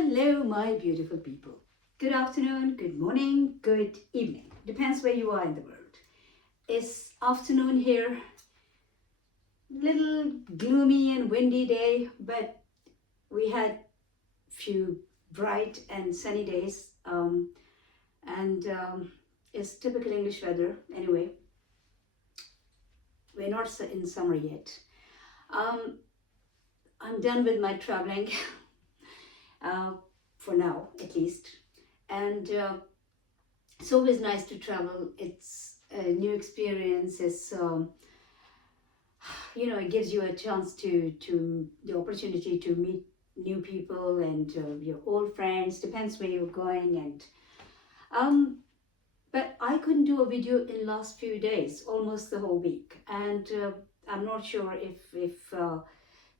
Hello, my beautiful people. Good afternoon, good morning, good evening. Depends where you are in the world. It's afternoon here. Little gloomy and windy day, but we had few bright and sunny days. And it's typical English weather. Anyway, we're not in summer yet. Um, I'm done with my traveling uh, for now, at least. And it's always nice to travel. It's a new experience. It gives you a chance to the opportunity to meet new people and your old friends. Depends where you're going. And but I couldn't do a video in last few days, almost the whole week, and I'm not sure if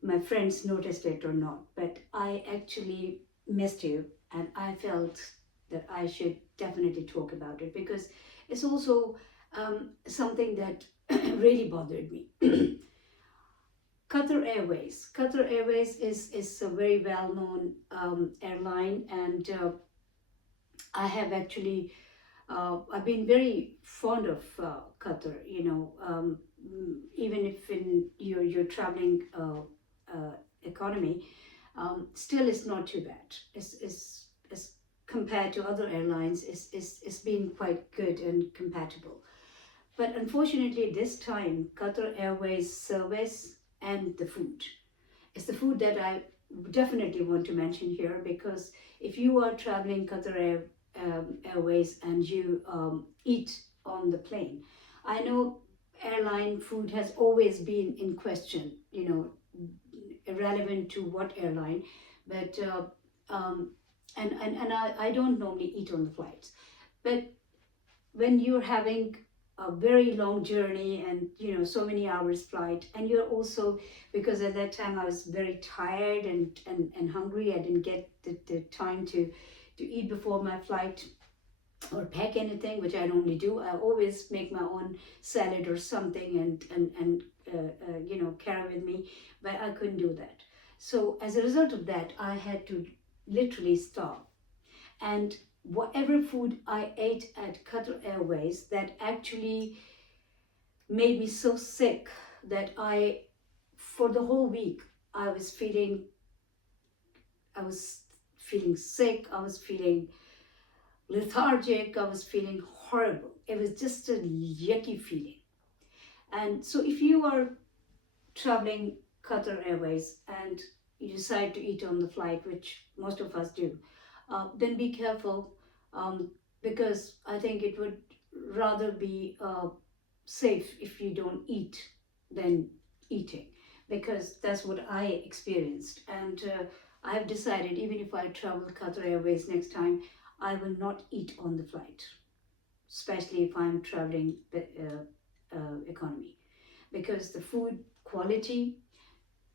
my friends noticed it or not. But I actually missed you, and I felt that I should definitely talk about it because it's also something that really bothered me. Qatar Airways. Qatar Airways is a very well known airline, and I have actually I've been very fond of Qatar. Even if in your traveling economy, still it's not too bad. It's compared to other airlines, it's been quite good and compatible. But unfortunately, this time, Qatar Airways service and the food. It's the food that I definitely want to mention here because if you are traveling Airways and you eat on the plane, I know airline food has always been in question, irrelevant to what airline, but I don't normally eat on the flights. But when you're having a very long journey and so many hours flight, and you're also, because at that time I was very tired and hungry, I didn't get the time to eat before my flight or pack anything, which I normally do. I always make my own salad or something and carry with me, but I couldn't do that. So as a result of that, I had to literally stop. And whatever food I ate at Qatar Airways, that actually made me so sick that for the whole week, I was feeling, I was feeling sick, I was feeling lethargic, I was feeling horrible. It was just a yucky feeling. And so if you are traveling Qatar Airways and you decide to eat on the flight, which most of us do, then be careful, because I think it would rather be safe if you don't eat than eating, because that's what I experienced. And I've decided, even if I travel Qatar Airways next time, I will not eat on the flight, especially if I'm traveling economy, because the food quality,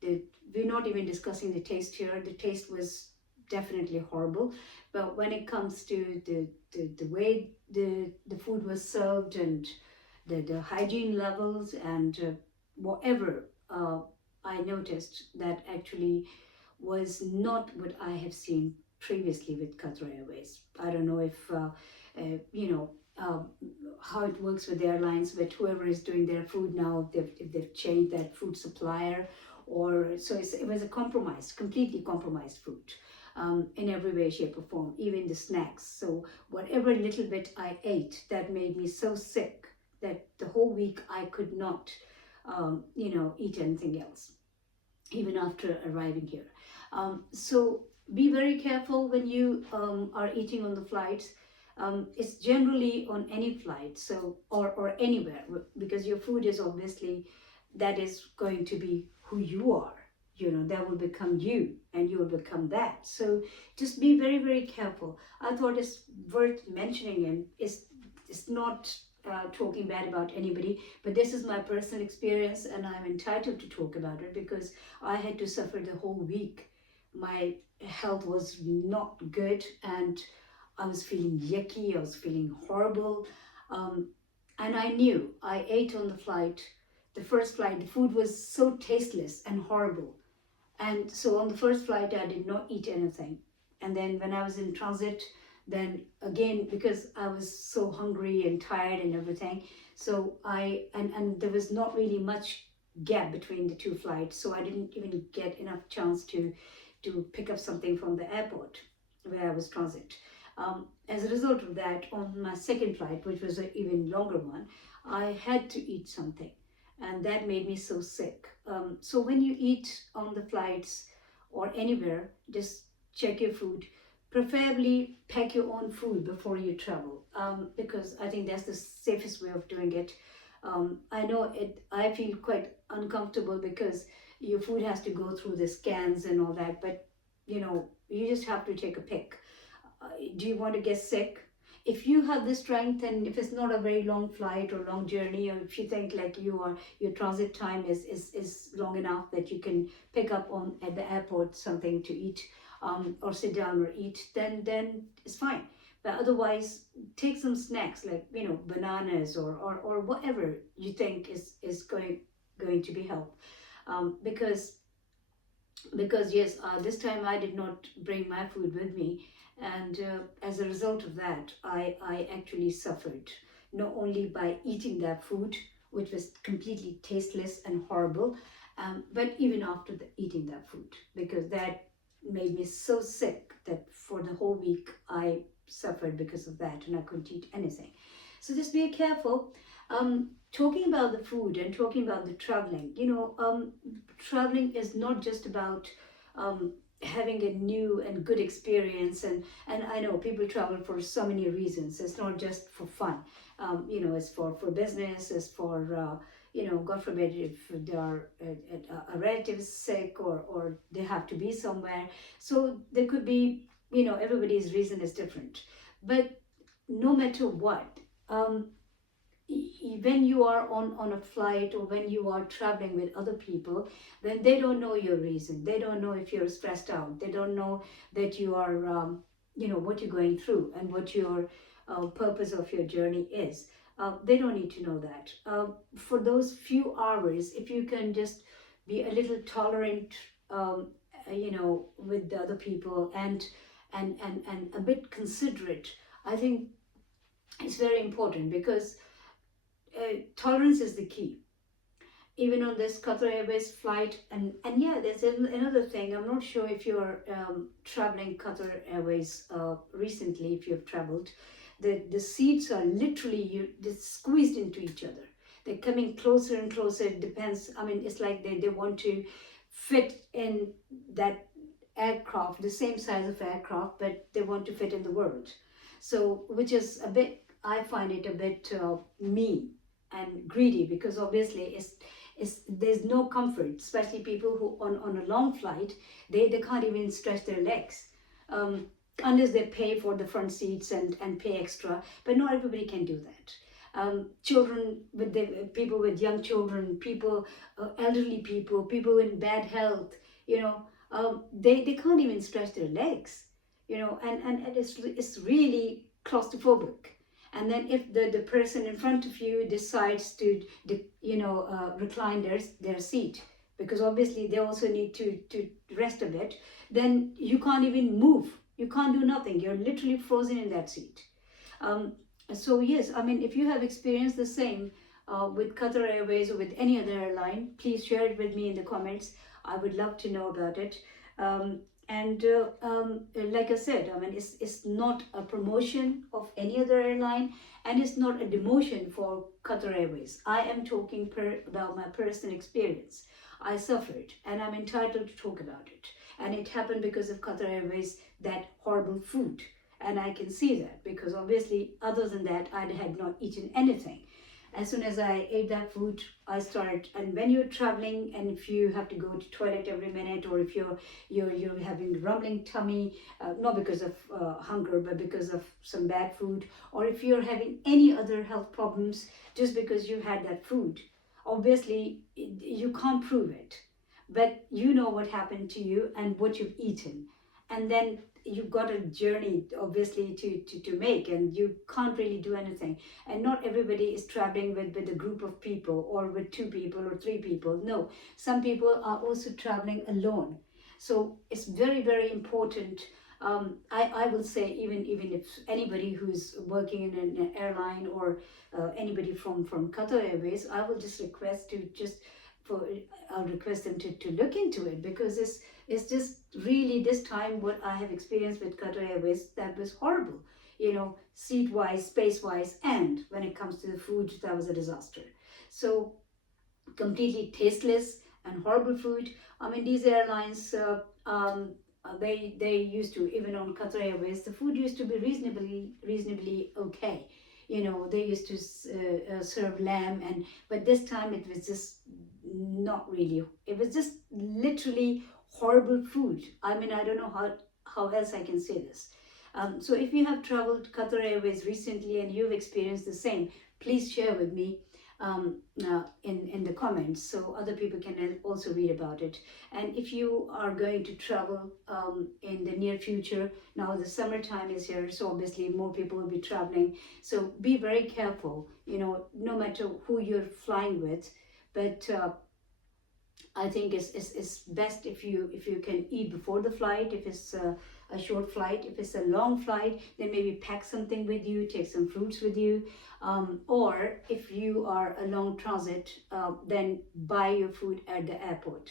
we're not even discussing the taste here. The taste was definitely horrible, but when it comes to the way the food was served and the hygiene levels and whatever, I noticed that actually was not what I have seen previously with Qatar Airways. I don't know if you know how it works with airlines, but whoever is doing their food now, if they've changed that food supplier, or so it was a compromised, completely compromised food, in every way, shape, or form, even the snacks. So whatever little bit I ate, that made me so sick that the whole week I could not, eat anything else, even after arriving here. So be very careful when you are eating on the flights. It's generally on any flight, so or anywhere, because your food is obviously, that is going to be who you are. That will become you, and you will become that. So just be very, very careful. I thought it's worth mentioning, and it's not talking bad about anybody, but this is my personal experience, and I'm entitled to talk about it because I had to suffer the whole week. My health was not good, and I was feeling yucky, I was feeling horrible. And I knew I ate on the flight, the first flight, the food was so tasteless and horrible. And so on the first flight, I did not eat anything. And then when I was in transit, then again, because I was so hungry and tired and everything, so and there was not really much gap between the two flights, so I didn't even get enough chance to pick up something from the airport where I was transit. As a result of that, on my second flight, which was an even longer one, I had to eat something, and that made me so sick. So when you eat on the flights or anywhere, just check your food. Preferably pack your own food before you travel, because I think that's the safest way of doing it. I know it. I feel quite uncomfortable because your food has to go through the scans and all that, but you just have to take a pick. Do you want to get sick? If you have the strength, and if it's not a very long flight or long journey, or if you think like your transit time is long enough that you can pick up on at the airport something to eat, or sit down or eat, then it's fine. But otherwise, take some snacks like bananas or whatever you think is going to be help, because yes, this time I did not bring my food with me, and as a result of that, I actually suffered, not only by eating that food, which was completely tasteless and horrible, but even after eating that food, because that made me so sick that for the whole week I suffered because of that, and I couldn't eat anything. So just be careful. Talking about the food and talking about the traveling, traveling is not just about having a new and good experience, and I know people travel for so many reasons. It's not just for fun. It's for business. It's for God forbid, if there are a relative is sick, or they have to be somewhere. So there could be, everybody's reason is different. But no matter what, when you are on a flight, or when you are traveling with other people, then they don't know your reason. They don't know if you're stressed out. They don't know that you are what you're going through, and what your purpose of your journey is. They don't need to know that. For those few hours, if you can just be a little tolerant, with the other people, and a bit considerate, I think it's very important, because tolerance is the key. Even on this Qatar Airways flight, and yeah, there's another thing. I'm not sure if you're traveling Qatar Airways recently, if you've traveled. The seats are literally they're squeezed into each other. They're coming closer and closer. It depends. I mean, it's like they want to fit in that aircraft, the same size of aircraft, but they want to fit in the world. So, which is a bit, I find it a bit mean and greedy, because obviously there's no comfort, especially people who on a long flight, they can't even stretch their legs, unless they pay for the front seats and pay extra, but not everybody can do that. Children with the people with young children, people, elderly people in bad health, they can't even stretch their legs, and it's really claustrophobic. And then if the person in front of you decides to recline their seat, because obviously they also need to rest a bit, then you can't even move, you can't do nothing, you're literally frozen in that seat. So yes, I mean, if you have experienced the same with Qatar Airways or with any other airline, please share it with me in the comments. I would love to know about it. And like I said, I mean, it's not a promotion of any other airline, and it's not a demotion for Qatar Airways. I am talking about my personal experience. I suffered, and I'm entitled to talk about it. And it happened because of Qatar Airways, that horrible food. And I can see that, because obviously, other than that, I had not eaten anything. As soon as I ate that food, I started. And when you're traveling, and if you have to go to toilet every minute, or if you're having rumbling tummy, not because of hunger, but because of some bad food, or if you're having any other health problems just because you had that food, obviously you can't prove it, but you know what happened to you and what you've eaten, and then you've got a journey obviously to make, and you can't really do anything. And not everybody is traveling with a group of people, or with 2 people or 3 people. No, some people are also traveling alone. So it's very, very important I will say, even if anybody who's working in an airline, or anybody from Qatar Airways, I will just request to just for I'll request them to look into it, because it's just really this time what I have experienced with Qatar Airways, that was horrible. Seat wise, space wise, and when it comes to the food, that was a disaster. So completely tasteless and horrible food. I mean, these airlines, they used to, even on Qatar Airways, the food used to be reasonably okay. They used to serve lamb, but this time it was just not really. It was just literally horrible food. I mean, I don't know how else I can say this. So if you have traveled Qatar Airways recently and you've experienced the same, please share with me in the comments, so other people can also read about it. And if you are going to travel in the near future, now the summertime is here, so obviously more people will be traveling. So be very careful, no matter who you're flying with. But I think it's best if you can eat before the flight. If it's a short flight, if it's a long flight, then maybe pack something with you, take some fruits with you, or if you are a long transit, then buy your food at the airport,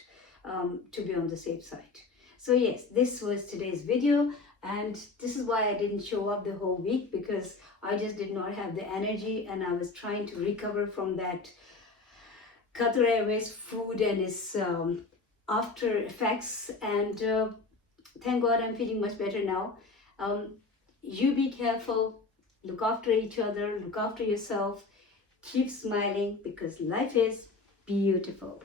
to be on the safe side. So yes, this was today's video, and this is why I didn't show up the whole week, because I just did not have the energy, and I was trying to recover from that Qatar Airways food and its after effects. And thank God I'm feeling much better now. You be careful, look after each other, look after yourself, keep smiling, because life is beautiful.